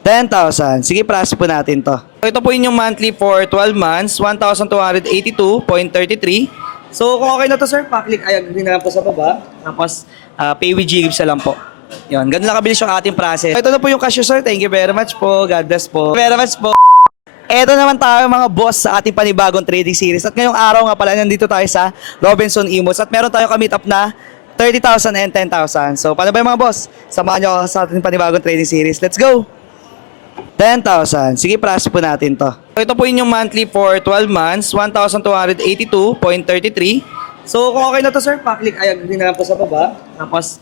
10,000. Sige, process po natin to. Ito po yung monthly for 12 months, 1,282.33. So, kung okay na to, sir, pa-click I agree na lang po sa baba. Tapos, pay with GGives na lang po. Yun, ganun lang kabilis yung ating process. Ito na po yung cashier, sir. Thank you very much po. God bless po. Very much po. Eto naman tayo mga boss sa ating panibagong trading series. At ngayong araw nga pala, nandito tayo sa Robinson Imos. At meron tayong ka-meet up na 30,000 and 10,000. So, paano ba yung mga boss? Samahan nyo ako sa ating panibagong trading series. Let's go! 10,000. Sige, process po natin to. Ito po yung monthly for 12 months, 1,282.33. So, kung okay na to, sir, pa-click I agree na lang po sa baba. Tapos,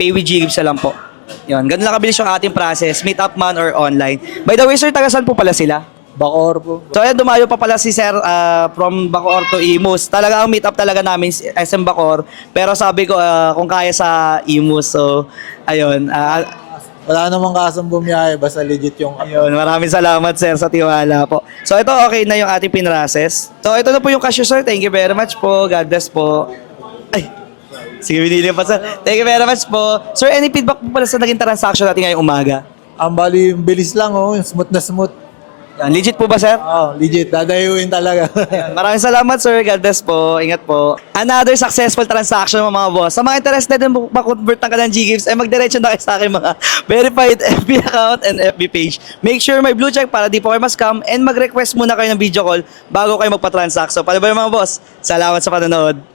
pay with GGives na lang po. Yun, ganun lang kabilis yung ating process, meet up man or online. By the way, sir, taga saan po pala sila? Bacoor po. So, ayan, dumayo pa pala si sir from Bacoor to Imus. Talaga ang meet up talaga namin SM Bacoor. Pero sabi ko, kung kaya sa Imus. So, ayun. Wala namang kasang bumiyahe, basta legit yung Ayun, maraming salamat sir sa tiwala po. So ito okay na yung ating pinrocess. So ito na po yung cashier, sir. Thank you very much po. God bless po. Ay, sige, binili pa sir. Thank you very much po. Sir, any feedback po pala sa naging transaction natin ngayong umaga? Ang bali, yung bilis lang oh, yung smooth na smooth. Yan, legit po ba sir? Oh, legit, dadayuin talaga. Yan, maraming salamat sir. God bless po. Ingat po. Another successful transaction mga boss. Sa mga interested din mag-convert ng kanilang GGives, ay magdiretso na kayo sa akin mga verified FB account and FB page. Make sure may blue check para di po kayo ma-scam and mag-request muna kayo ng video call bago kayo magpa-transact. So, paano ba yung mga boss? Salamat sa panonood.